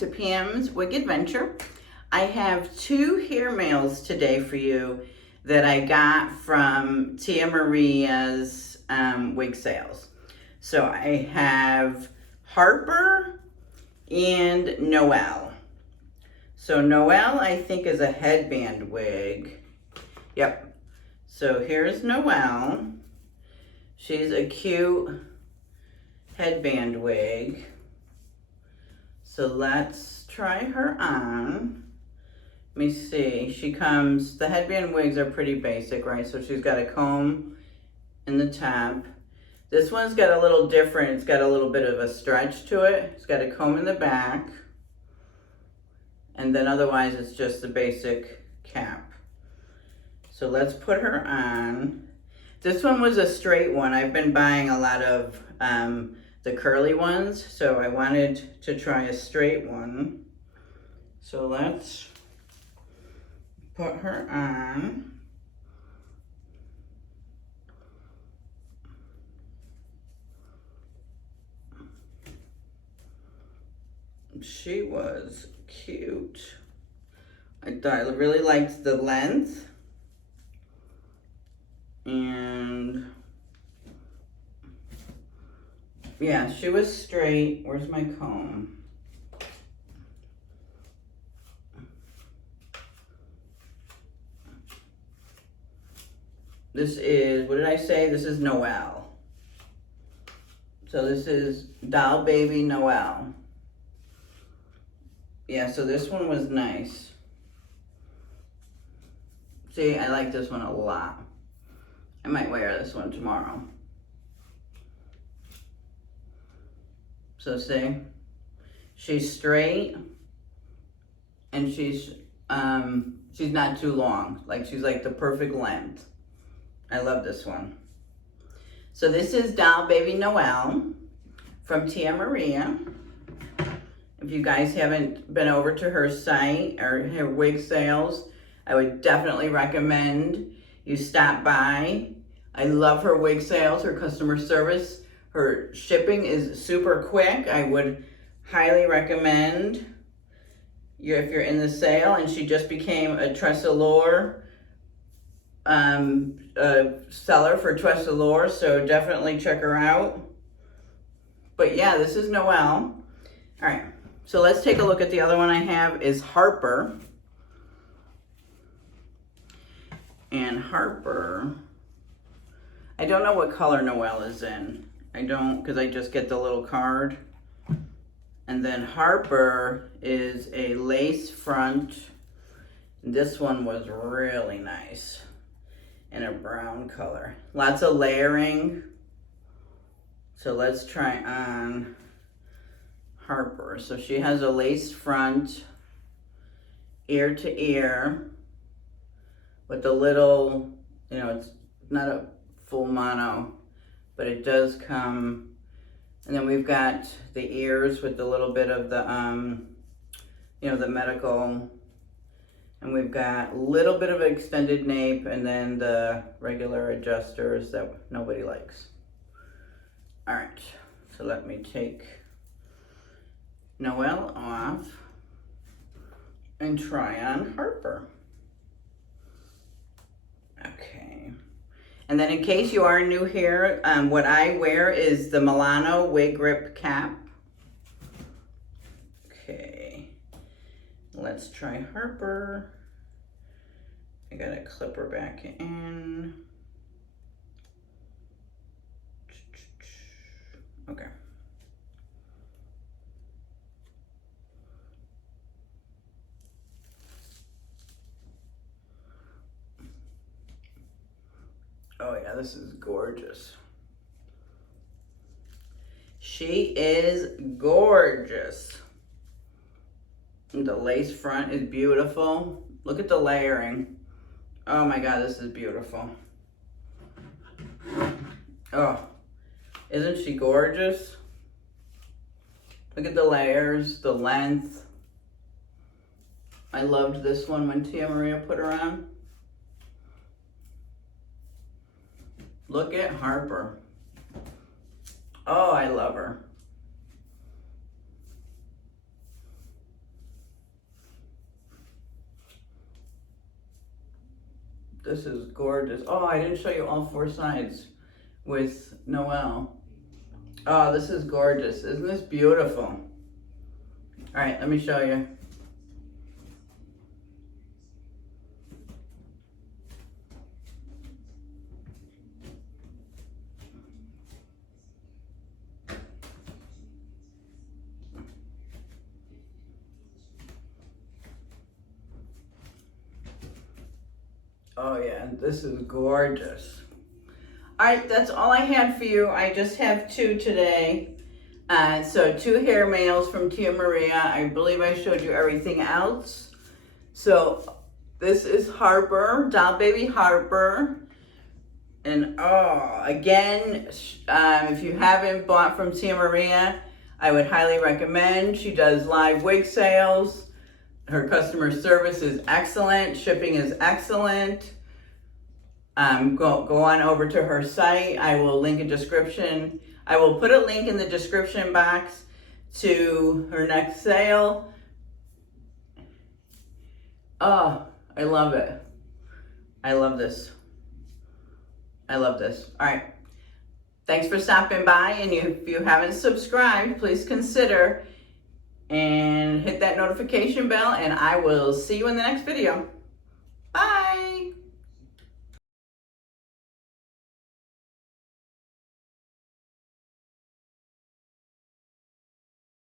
to Pam's Wig Adventure. I have 2 hair mails today for you that I got from Tia Maria's wig sales. So I have Harper and Noelle. So Noelle, I think, is a headband wig. Yep. So here's Noelle. She's a cute headband wig. So let's try her on. Let me see. She comes, the headband wigs are pretty basic, right? So she's got a comb in the top. This one's got a little different. It's got a little bit of a stretch to it. It's got a comb in the back. And then otherwise it's just the basic cap. So let's put her on. This one was a straight one. I've been buying a lot of the curly ones, so I wanted to try a straight one. So let's put her on. She was cute. I really liked the length. And yeah, she was straight. Where's my comb? This is, what did I say? This is Noelle. So this is Doll Baby Noelle. Yeah, so this one was nice. See, I like this one a lot. I might wear this one tomorrow. So see, she's straight and she's not too long. Like, she's like the perfect length. I love this one. So this is Doll Baby Noelle from Tia Maria. If you guys haven't been over to her site or her wig sales, I would definitely recommend you stop by. I love her wig sales, her customer service. Her shipping is super quick. I would highly recommend if you're in the sale. And she just became a Tressalure seller for Tressalure, so definitely check her out. But yeah, this is Noelle. All right, so let's take a look at the other one I have is Harper. And Harper, I don't know what color Noelle is in. I don't, because I just get the little card. And then Harper is a lace front. This one was really nice in a brown color. Lots of layering. So let's try on Harper. So she has a lace front, ear to ear, with a little, you know, it's not a full mono, but it does come. And then we've got the ears with a little bit of the, you know, the medical. And we've got a little bit of extended nape and then the regular adjusters that nobody likes. All right, so let me take Noelle off and try on Harper. Okay. And then in case you are new here, what I wear is the Milano wig grip cap. Okay, let's try Harper. I gotta clip her back in. Okay. Oh yeah, this is gorgeous. She is gorgeous. The lace front is beautiful. Look at the layering. Oh my God, this is beautiful. Oh, isn't she gorgeous? Look at the layers, the length. I loved this one when Tia Maria put her on. Look at Harper. Oh, I love her. This is gorgeous. Oh, I didn't show you all 4 sides with Noelle. Oh, this is gorgeous. Isn't this beautiful? All right, let me show you. Oh yeah, this is gorgeous. All right, that's all I had for you. I just have 2 today. So 2 hair mails from Tia Maria. I believe I showed you everything else. So this is Harper, Doll Baby Harper. And oh, again, if you haven't bought from Tia Maria, I would highly recommend. She does live wig sales. Her customer service is excellent. Shipping is excellent. Go on over to her site. I will link a description. I will put a link in the description box to her next sale. Oh, I love it. I love this. I love this. All right. Thanks for stopping by. And if you haven't subscribed, please consider and hit that notification bell, and I will see you in the next video.